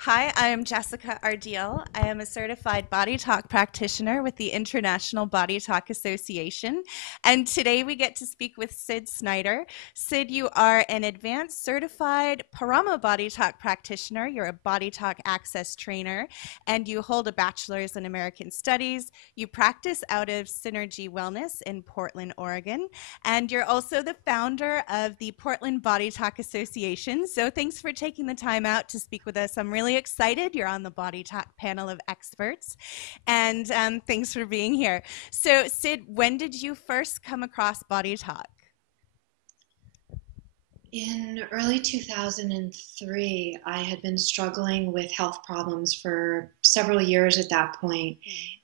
Hi, I am Jessica Ardeal. I am a certified body talk practitioner with the International Body Talk Association. And today we get to speak with Sid Snider. Sid, you are an advanced certified Parama body talk practitioner. You're a body talk access trainer, and you hold a bachelor's in American Studies. You practice out of Synergy Wellness in Portland, Oregon. And you're also the founder of the Portland Body Talk Association. So thanks for taking the time out to speak with us. I'm really excited. You're on the Body Talk panel of experts. And thanks for being here. So, Sid, when did you first come across Body Talk? In early 2003, I had been struggling with health problems for several years at that point,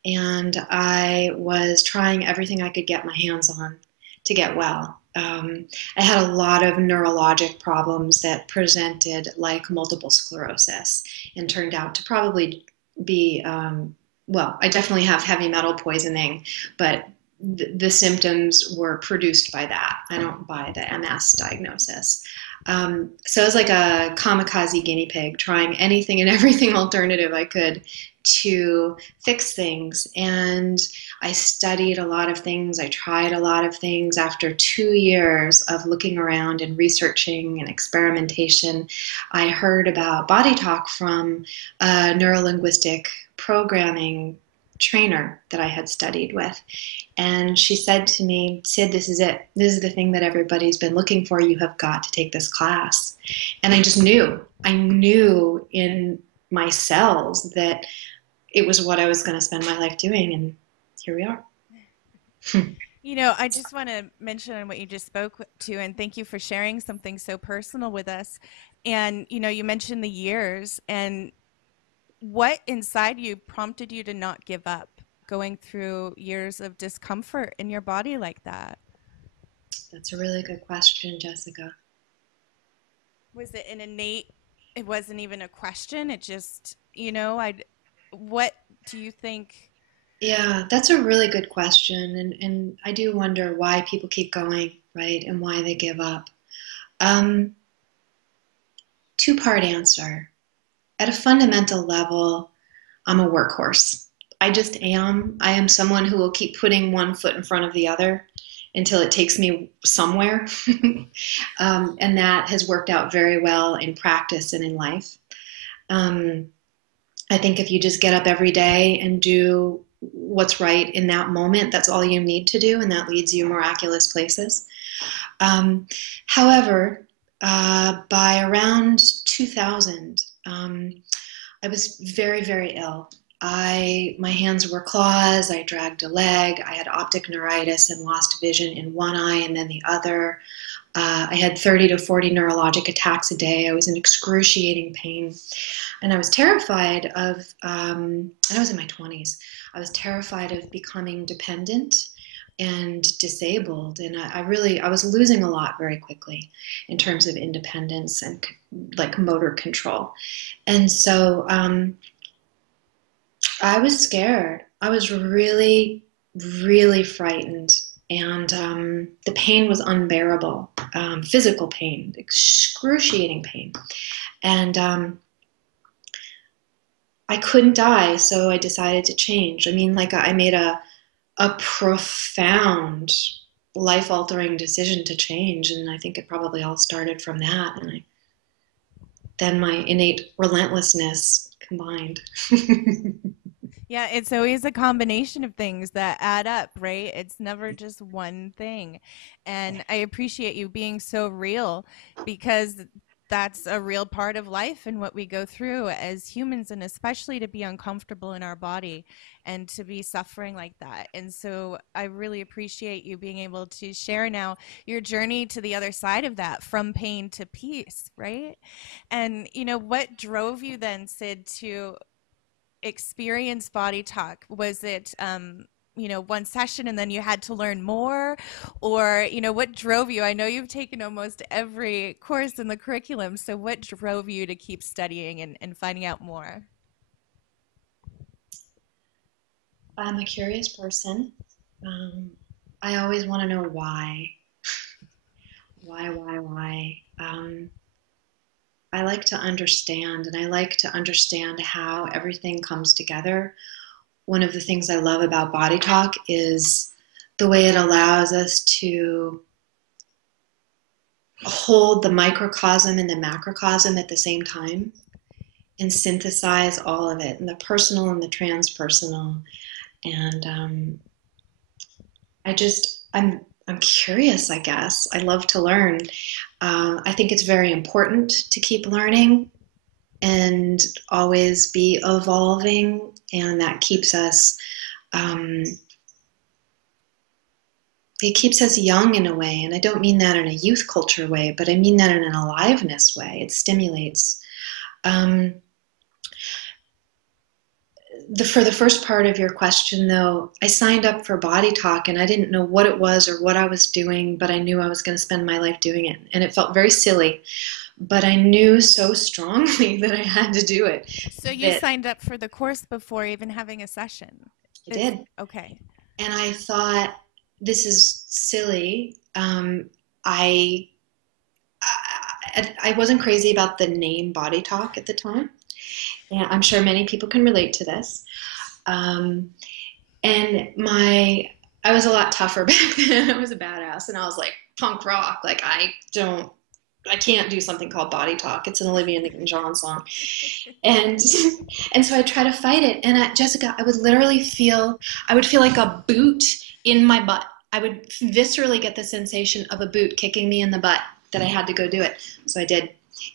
and I was trying everything I could get my hands on to get well. I had a lot of neurologic problems that presented like multiple sclerosis and turned out to probably be, well, I definitely have heavy metal poisoning, but the symptoms were produced by that. I don't buy the MS diagnosis. So I was like a kamikaze guinea pig, trying anything and everything alternative I could to fix things. And I studied a lot of things. I tried a lot of things. After 2 years of looking around and researching and experimentation, I heard about body talk from a neurolinguistic programming trainer that I had studied with. And she said to me, Sid, this is it. This is the thing that everybody's been looking for. You have got to take this class. And I just knew. I knew in my cells that it was what I was going to spend my life doing. And here we are. I just want to mention on what you just spoke to, and thank you for sharing something so personal with us. And, you mentioned the years, and what inside you prompted you to not give up going through years of discomfort in your body like that? That's a really good question, Jessica. Was it an innate, it wasn't even a question, it just, what do you think? Yeah, that's a really good question. And I do wonder why people keep going, right? And why they give up. Um, Two-part answer. At a fundamental level, I'm a workhorse. I just am. I am someone who will keep putting one foot in front of the other until it takes me somewhere. And that has worked out very well in practice and in life. Um, I think if you just get up every day and do what's right in that moment, that's all you need to do, and that leads you miraculous places. Um, However, by around 2000, I was very, very ill. My hands were claws. I dragged a leg. I had optic neuritis and lost vision in one eye and then the other. I had 30 to 40 neurologic attacks a day. I was in excruciating pain. And I was terrified of, and I was in my 20s, I was terrified of becoming dependent and disabled. And I was losing a lot very quickly in terms of independence and like motor control. And so I was scared. I was really, really frightened. And the pain was unbearable, physical pain, excruciating pain. And I couldn't die, so I decided to change. I mean, like I made a profound life altering decision to change. And I think it probably all started from that. And then my innate relentlessness combined. Yeah, it's always a combination of things that add up, right? It's never just one thing. And I appreciate you being so real because that's a real part of life and what we go through as humans, and especially to be uncomfortable in our body and to be suffering like that. And so I really appreciate you being able to share now your journey to the other side of that, from pain to peace, right? And, what drove you then, Sid, to experience body talk? Was it one session and then you had to learn more, or what drove you? I know you've taken almost every course in the curriculum, so what drove you to keep studying and finding out more? I'm a curious person. Um, I always want to know why. Why, why, why? I like to understand, and I like to understand how everything comes together. One of the things I love about Body Talk is the way it allows us to hold the microcosm and the macrocosm at the same time and synthesize all of it, and the personal and the transpersonal. And I'm curious, I guess. I love to learn. I think it's very important to keep learning and always be evolving, and that um, keeps us young in a way. And I don't mean that in a youth culture way, but I mean that in an aliveness way. It stimulates. Um, for the first part of your question, though, I signed up for Body Talk and I didn't know what it was or what I was doing, but I knew I was going to spend my life doing it. And it felt very silly, but I knew so strongly that I had to do it So you that signed up for the course before even having a session. I Is did. okay. And I thought, this is silly. I, I wasn't crazy about the name Body Talk at the time. And I'm sure many people can relate to this. Um, and I was a lot tougher back then. I was a badass, and I was like punk rock. Like I can't do something called Body Talk. It's an Olivia Newton-John song, and and so I try to fight it. And Jessica, I would feel like a boot in my butt. I would viscerally get the sensation of a boot kicking me in the butt that I had to go do it. So I did.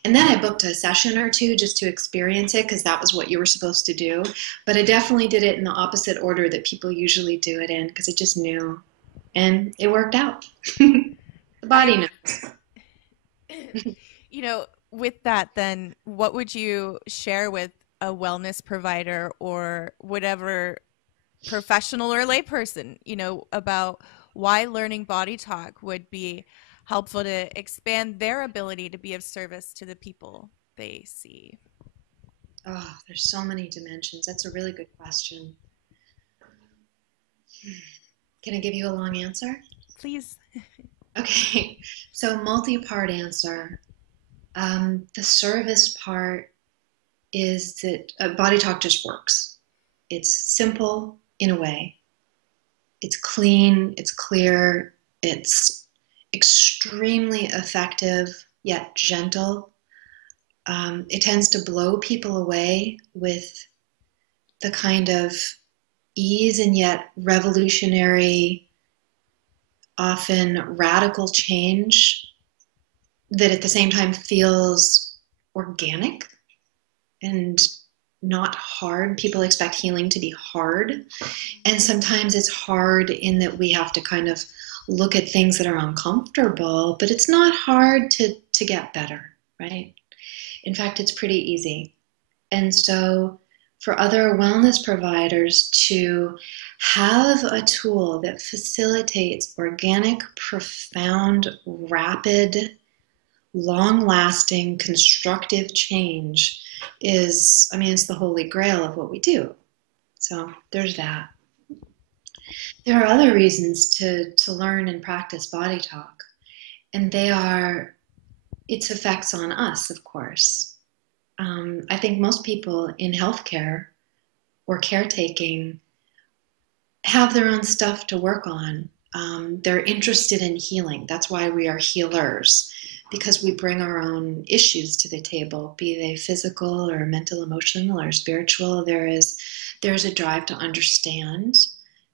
And then I booked a session or two just to experience it because that was what you were supposed to do. But I definitely did it in the opposite order that people usually do it in because I just knew. And it worked out. The body I knows. with that, then what would you share with a wellness provider or whatever professional or layperson, about why learning Body Talk would be helpful to expand their ability to be of service to the people they see? Oh, there's so many dimensions. That's a really good question. Can I give you a long answer? Please. Okay, so multi-part answer. The service part is that Body Talk just works. It's simple in a way. It's clean, it's clear, it's extremely effective yet gentle. It tends to blow people away with the kind of ease and yet revolutionary, often radical change that at the same time feels organic and not hard. People expect healing to be hard. And sometimes it's hard in that we have to kind of look at things that are uncomfortable, but it's not hard to get better, right? In fact, it's pretty easy. And so for other wellness providers to have a tool that facilitates organic, profound, rapid, long-lasting, constructive change it's the holy grail of what we do. So there's that. There are other reasons to learn and practice Body Talk, and they are its effects on us, of course. I think most people in healthcare or caretaking have their own stuff to work on. They're interested in healing. That's why we are healers, because we bring our own issues to the table, be they physical or mental, emotional, or spiritual. There's a drive to understand.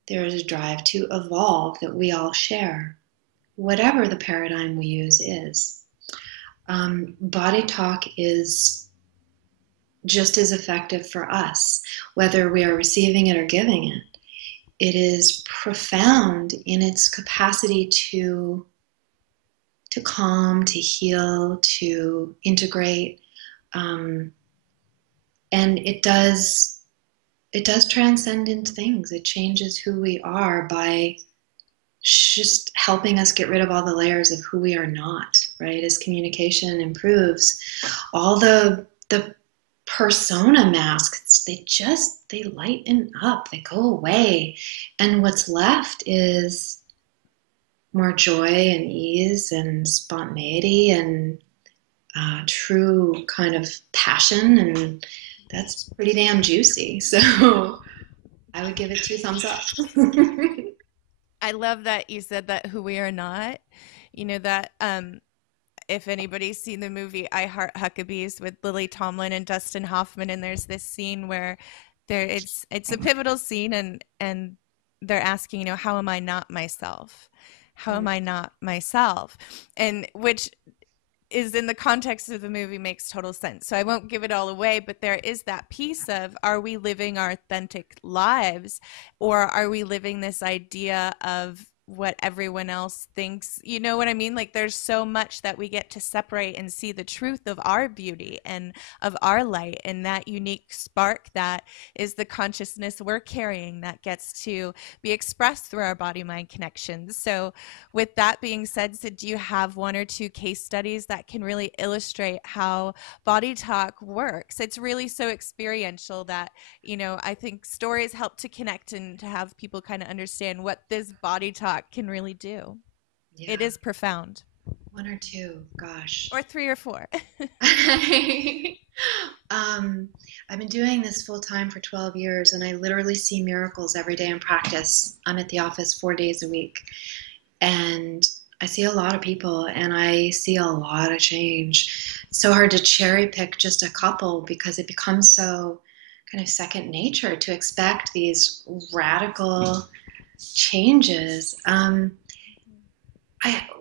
There is a drive to evolve that we all share, whatever the paradigm we use is. Body Talk is just as effective for us, whether we are receiving it or giving it. It is profound in its capacity to calm, to heal, to integrate, and it does transcendent things. It changes who we are by just helping us get rid of all the layers of who we are not. Right? As communication improves, all the persona masks, they lighten up, they go away, and what's left is more joy and ease and spontaneity and true kind of passion, and that's pretty damn juicy. So I would give it 2 thumbs up. I love that you said that who we are not. You know that if anybody's seen the movie I Heart Huckabees with Lily Tomlin and Dustin Hoffman, and there's this scene where it's a pivotal scene, and they're asking, how am I not myself? How am I not myself? And which is in the context of the movie makes total sense. So I won't give it all away, but there is that piece of, are we living our authentic lives, or are we living this idea of what everyone else thinks? You know what I mean? Like there's so much that we get to separate and see the truth of our beauty and of our light, and that unique spark that is the consciousness we're carrying that gets to be expressed through our body mind connections. So with that being said, so do you have one or two case studies that can really illustrate how body talk works? It's really so experiential that, I think stories help to connect and to have people kind of understand what this body talk can really do. It Yeah, is profound. one or two, gosh. Or three or four. um, I've been doing this full time for 12 years, and I literally see miracles every day in practice. I'm at the office 4 days a week, and I see a lot of people, and I see a lot of change. It's so hard to cherry pick just a couple because it becomes so kind of second nature to expect these radical changes.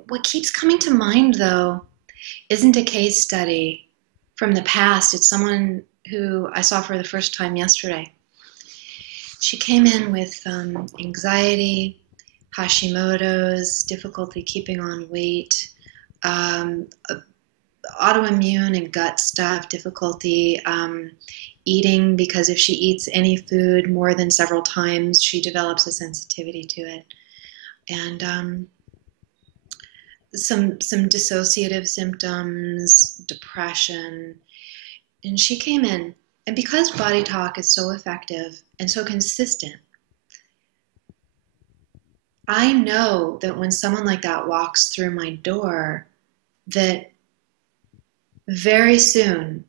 What keeps coming to mind, though, isn't a case study from the past. It's someone who I saw for the first time yesterday. She came in with anxiety, Hashimoto's, difficulty keeping on weight, um, autoimmune and gut stuff, difficulty eating, because if she eats any food more than several times, she develops a sensitivity to it. And some dissociative symptoms, depression. And she came in, and because body talk is so effective and so consistent, I know that when someone like that walks through my door, that very soon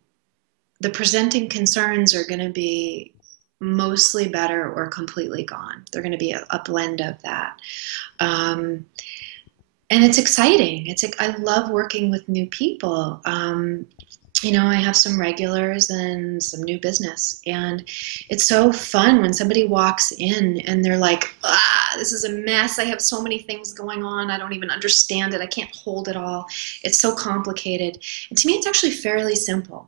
the presenting concerns are going to be mostly better or completely gone. They're going to be a blend of that. Um, and it's exciting. I love working with new people. I have some regulars and some new business, and it's so fun when somebody walks in and they're like, this is a mess. I have so many things going on. I don't even understand it. I can't hold it all. It's so complicated. And to me, it's actually fairly simple,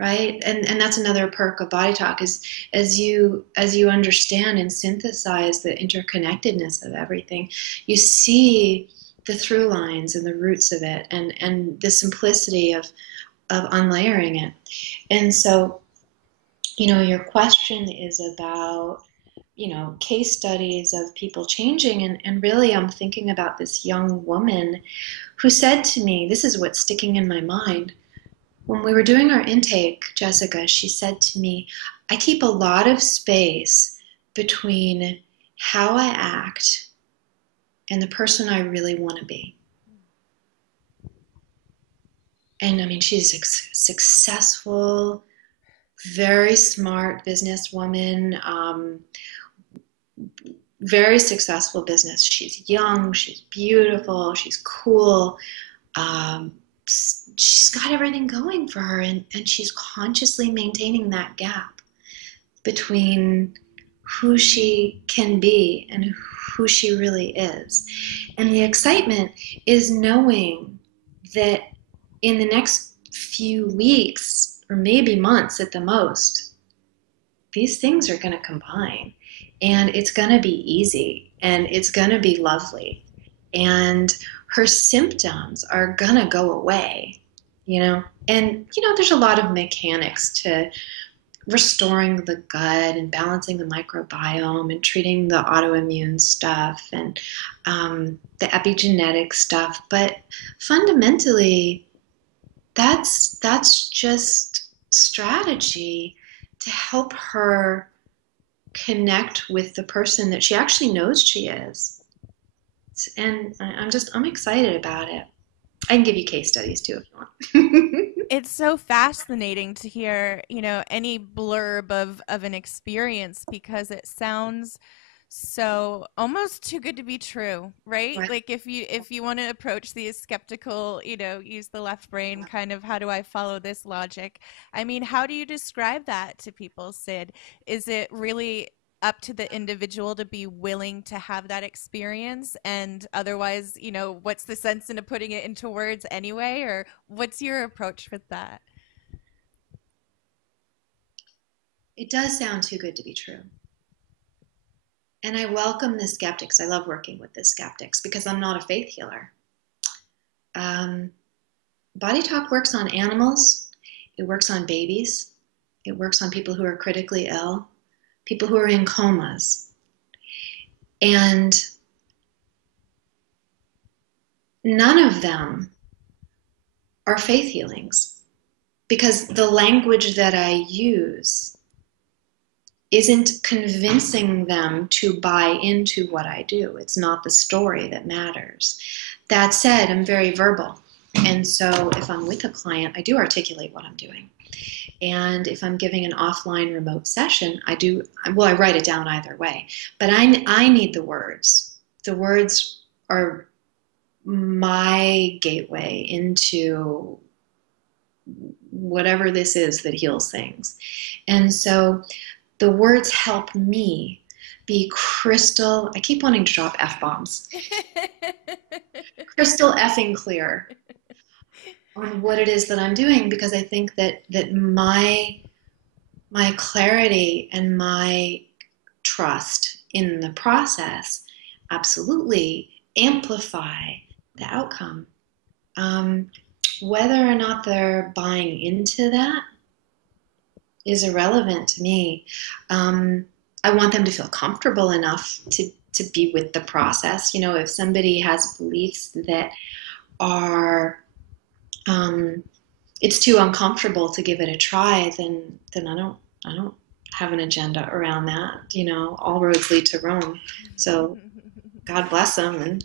right? And that's another perk of body talk, is as you understand and synthesize the interconnectedness of everything, you see the through lines and the roots of it, and the simplicity of unlayering it. And so, your question is about, case studies of people changing. And really, I'm thinking about this young woman who said to me, this is what's sticking in my mind. When we were doing our intake, Jessica, she said to me, I keep a lot of space between how I act and the person I really want to be. And I mean, she's a successful, very smart businesswoman, very successful business. She's young, she's beautiful, she's cool. She's got everything going for her, and she's consciously maintaining that gap between who she can be and who she really is. And the excitement is knowing that in the next few weeks, or maybe months at the most, these things are going to combine, and it's going to be easy, and it's going to be lovely, and her symptoms are going to go away, and there's a lot of mechanics to restoring the gut and balancing the microbiome and treating the autoimmune stuff and the epigenetic stuff, but fundamentally that's just strategy to help her connect with the person that she actually knows she is. And I'm excited about it. I can give you case studies too if you want. It's so fascinating to hear, any blurb of an experience because it sounds so almost too good to be true, right? Right. Like if you want to approach these skeptical, use the left brain kind of how do I follow this logic? I mean, how do you describe that to people, Sid? Is it really up to the individual to be willing to have that experience and otherwise, what's the sense in putting it into words anyway, or what's your approach with that? It does sound too good to be true. And I welcome the skeptics. I love working with the skeptics because I'm not a faith healer. Um, Body talk works on animals, it works on babies, it works on people who are critically ill, people who are in comas. And none of them are faith healings because the language that I use isn't convincing them to buy into what I do. It's not the story that matters. That said, I'm very verbal. And so if I'm with a client, I do articulate what I'm doing. And if I'm giving an offline remote session, I write it down either way. But I need the words. The words are my gateway into whatever this is that heals things. And so the words help me be crystal, I keep wanting to drop F-bombs, crystal effing clear on what it is that I'm doing, because I think that my clarity and my trust in the process absolutely amplify the outcome. Whether or not they're buying into that is irrelevant to me. I want them to feel comfortable enough to be with the process. If somebody has beliefs that are it's too uncomfortable to give it a try, then I don't have an agenda around that. All roads lead to Rome. So God bless them, and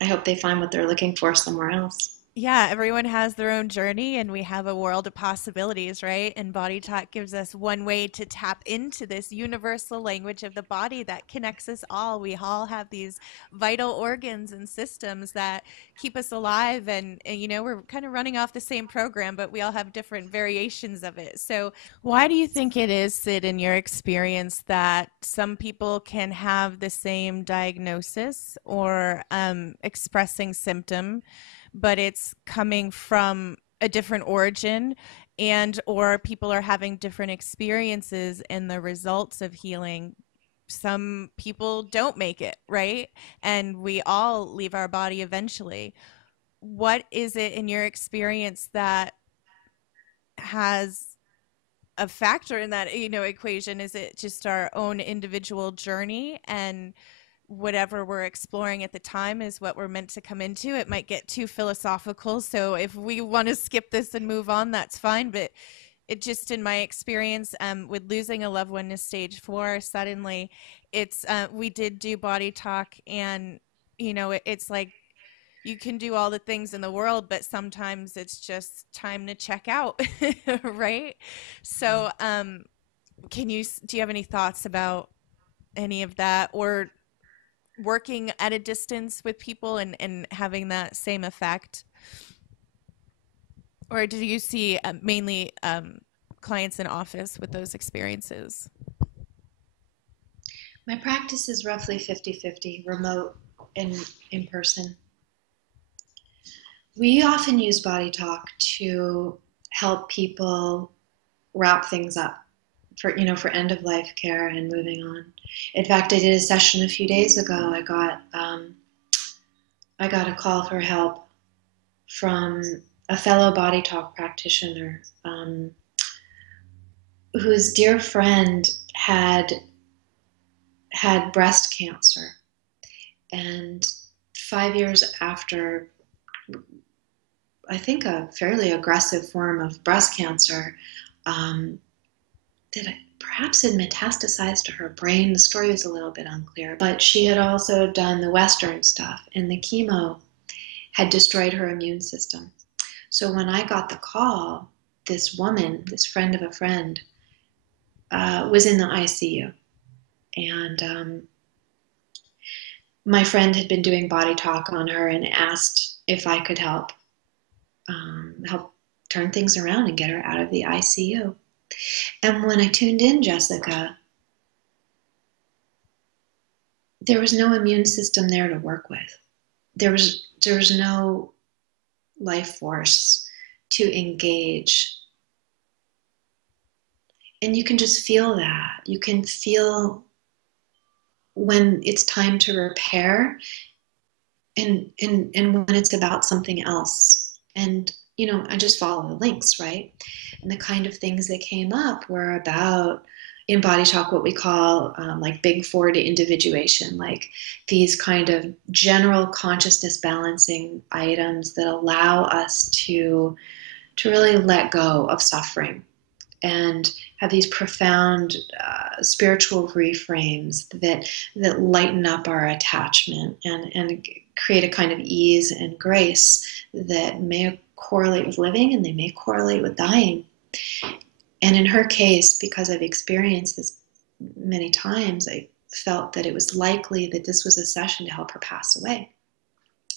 I hope they find what they're looking for somewhere else. Yeah, everyone has their own journey, and we have a world of possibilities, right? And Body Talk gives us one way to tap into this universal language of the body that connects us all. We all have these vital organs and systems that keep us alive, and we're kind of running off the same program, but we all have different variations of it. So, why do you think it is, Sid, in your experience, that some people can have the same diagnosis or expressing symptom, but it's coming from a different origin, and or people are having different experiences in the results of healing? Some people don't make it, right? And we all leave our body eventually. What is it in your experience that has a factor in that, equation? Is it just our own individual journey, and whatever we're exploring at the time is what we're meant to come into? It might get too philosophical, so if we want to skip this and move on, that's fine. But it just, in my experience, with losing a loved one to stage 4 suddenly, it's we did do Body Talk, and it's like you can do all the things in the world, but sometimes it's just time to check out, right? So do you have any thoughts about any of that, or working at a distance with people and having that same effect? Or do you see mainly clients in office with those experiences? My practice is roughly 50-50, remote and in person. We often use Body Talk to help people wrap things up for end of life care and moving on. In fact, I did a session a few days ago. I got a call for help from a fellow Body Talk practitioner whose dear friend had breast cancer, and 5 years after, I think, a fairly aggressive form of breast cancer, that perhaps had metastasized to her brain. The story was a little bit unclear, but she had also done the Western stuff, and the chemo had destroyed her immune system. So when I got the call, this woman, this friend of a friend, was in the ICU. And my friend had been doing body talk on her and asked if I could help turn things around and get her out of the ICU. And when I tuned in, Jessica, there was no immune system there to work with. There was no life force to engage. And you can just feel that. You can feel when it's time to repair, and when it's about something else. And I just follow the links, right? And the kind of things that came up were about, in body talk, what we call like big four to individuation, like these kind of general consciousness balancing items that allow us to really let go of suffering and have these profound spiritual reframes that lighten up our attachment and create a kind of ease and grace that may correlate with living and they may correlate with dying. And in her case, because I've experienced this many times, I felt that it was likely that this was a session to help her pass away.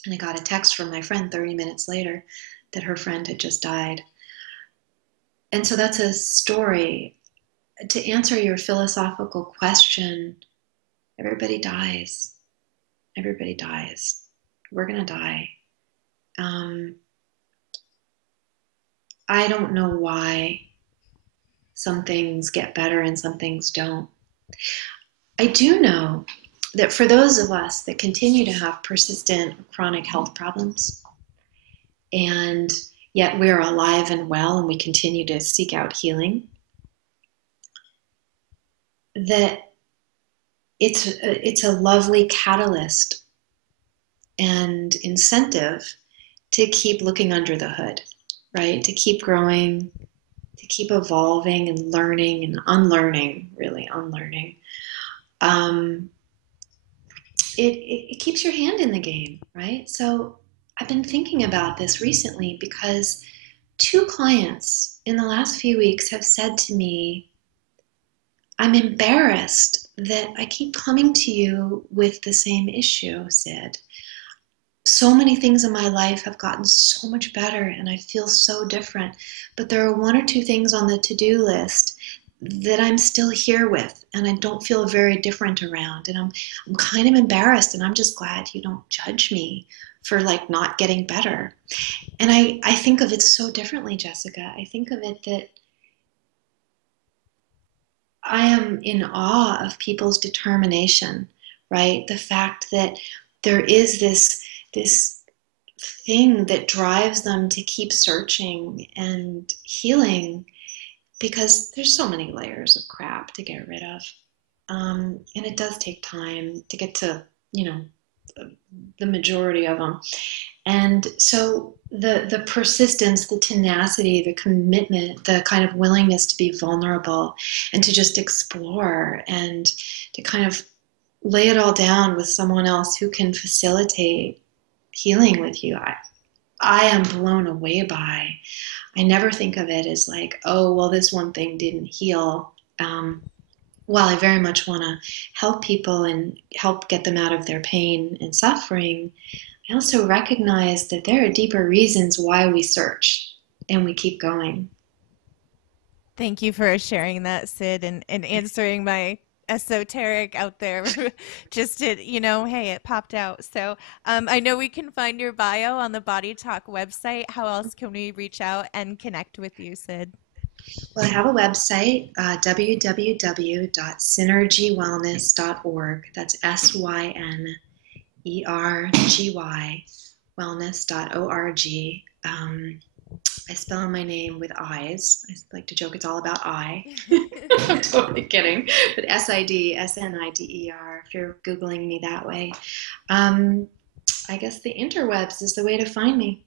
And I got a text from my friend 30 minutes later that her friend had just died. And so that's a story. To answer your philosophical question, everybody dies. Everybody dies. We're going to die. I don't know why some things get better and some things don't. I do know that for those of us that continue to have persistent chronic health problems, and yet we're alive and well and we continue to seek out healing, that it's a lovely catalyst and incentive to keep looking under the hood, right? To keep growing, to keep evolving and learning and unlearning, really unlearning. It keeps your hand in the game, right? So I've been thinking about this recently because two clients in the last few weeks have said to me, I'm embarrassed that I keep coming to you with the same issue, Sid. So many things in my life have gotten so much better and I feel so different. But there are one or two things on the to-do list that I'm still here with and I don't feel very different around. And I'm kind of embarrassed and I'm just glad you don't judge me for like not getting better. And I think of it so differently, Jessica. I think of it that I am in awe of people's determination, right? The fact that there is this thing that drives them to keep searching and healing because there's so many layers of crap to get rid of. And it does take time to get to, the majority of them. And so the persistence, the tenacity, the commitment, the kind of willingness to be vulnerable and to just explore and to kind of lay it all down with someone else who can facilitate healing with you, I am blown away by. I never think of it as like, oh, well, this one thing didn't heal. While I very much want to help people and help get them out of their pain and suffering, I also recognize that there are deeper reasons why we search and we keep going. Thank you for sharing that, Sid, and answering my esoteric out there. Just to, hey, it popped out. So I know we can find your bio on the Body Talk website. How else can we reach out and connect with you, Sid? Well, I have a website, www.synergywellness.org. That's SYNERGY wellness.org. I spell my name with I's. I like to joke it's all about I. I'm totally kidding. But SIDSNIDER, if you're Googling me that way. I guess the interwebs is the way to find me.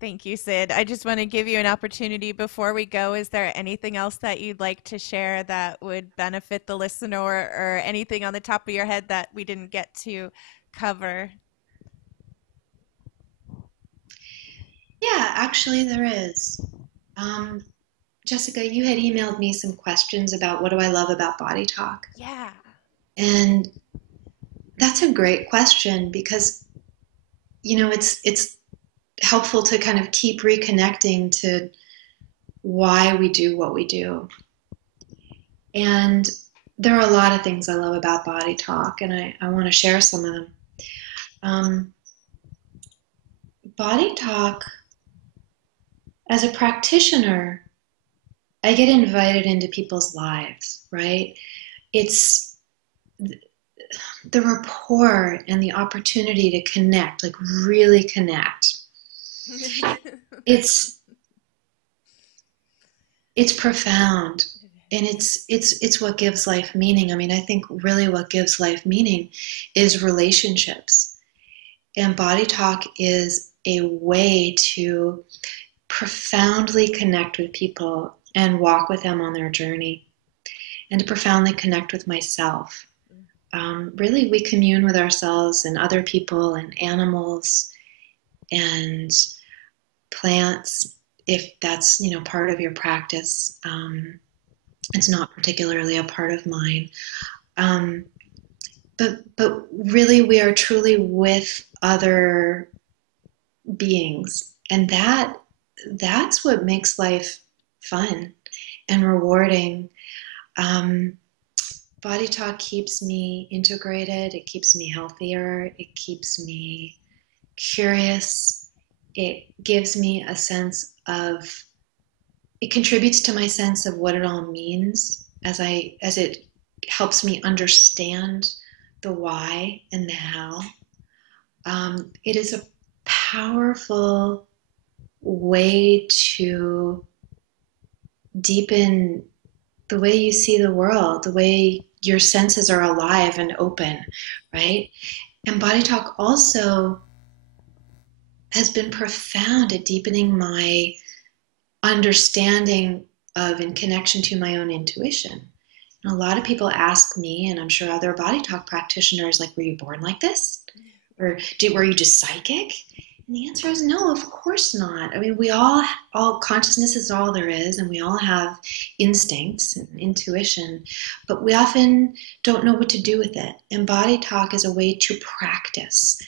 Thank you, Sid. I just want to give you an opportunity before we go. Is there anything else that you'd like to share that would benefit the listener or anything on the top of your head that we didn't get to cover? Yeah, actually, there is. Um, Jessica, you had emailed me some questions about what do I love about body talk. Yeah. And that's a great question because, it's helpful to kind of keep reconnecting to why we do what we do. And there are a lot of things I love about body talk, and I want to share some of them. Um, Body talk, as a practitioner, I get invited into people's lives, right? It's the rapport and the opportunity to connect, like really connect. It's it's profound, and it's what gives life meaning. I mean, I think really what gives life meaning is relationships. And body talk is a way to profoundly connect with people and walk with them on their journey, and to profoundly connect with myself. Really, we commune with ourselves and other people and animals and plants, if that's part of your practice. It's not particularly a part of mine. Um, but really, we are truly with other beings, and that's what makes life fun and rewarding. Um, Body talk keeps me integrated. It keeps me healthier. It keeps me curious. It gives me a sense of. It contributes to my sense of what it all means as it helps me understand the why and the how. It is a powerful way to deepen the way you see the world, the way your senses are alive and open, right? And body talk also has been profound at deepening my understanding of and connection to my own intuition. And a lot of people ask me, and I'm sure other body talk practitioners, like, were you born like this? Or were you just psychic? And the answer is no, of course not. I mean, all consciousness is all there is, and we all have instincts and intuition, but we often don't know what to do with it. And body talk is a way to practice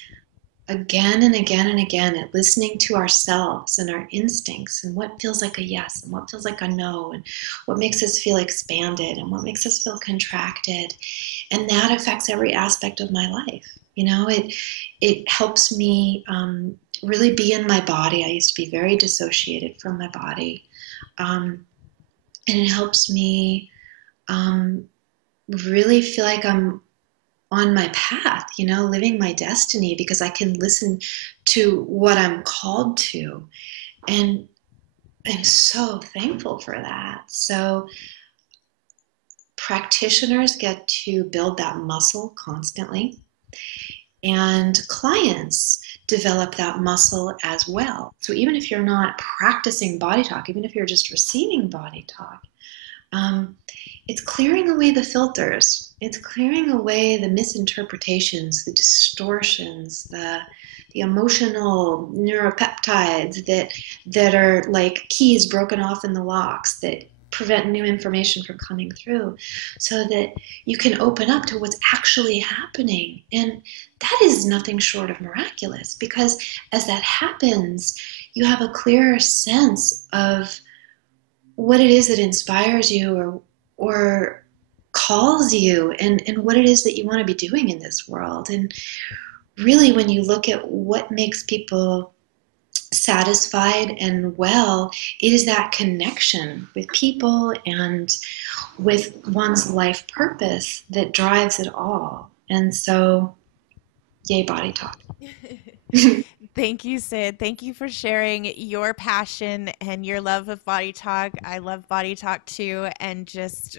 again and again and again at listening to ourselves and our instincts and what feels like a yes and what feels like a no and what makes us feel expanded and what makes us feel contracted. And that affects every aspect of my life. It helps me really be in my body. I used to be very dissociated from my body. And it helps me um, really feel like I'm on my path, living my destiny, because I can listen to what I'm called to. And I'm so thankful for that. So practitioners get to build that muscle constantly, and clients develop that muscle as well. So even if you're not practicing body talk, even if you're just receiving body talk, um, it's clearing away the filters. It's clearing away the misinterpretations, the distortions, the emotional neuropeptides that are like keys broken off in the locks that prevent new information from coming through, so that you can open up to what's actually happening. And that is nothing short of miraculous, because as that happens, you have a clearer sense of what it is that inspires you, or calls you, and what it is that you want to be doing in this world. And really, when you look at what makes people satisfied and well, it is that connection with people and with one's life purpose that drives it all. And so, yay, body talk. Thank you, Sid. Thank you for sharing your passion and your love of body talk. I love body talk too. And just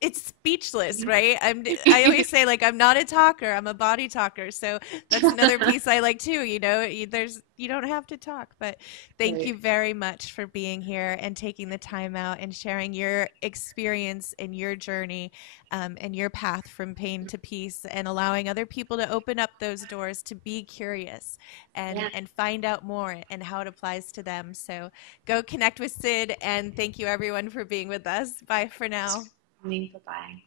it's speechless, right? I always say like I'm not a talker, I'm a body talker. So that's another piece I like too, you don't have to talk, but thank Right. you very much for being here and taking the time out and sharing your experience and your journey, and your path from pain to peace, and allowing other people to open up those doors to be curious Yeah. and find out more and how it applies to them. So go connect with Sid, and thank you everyone for being with us. Bye for now. Bye bye.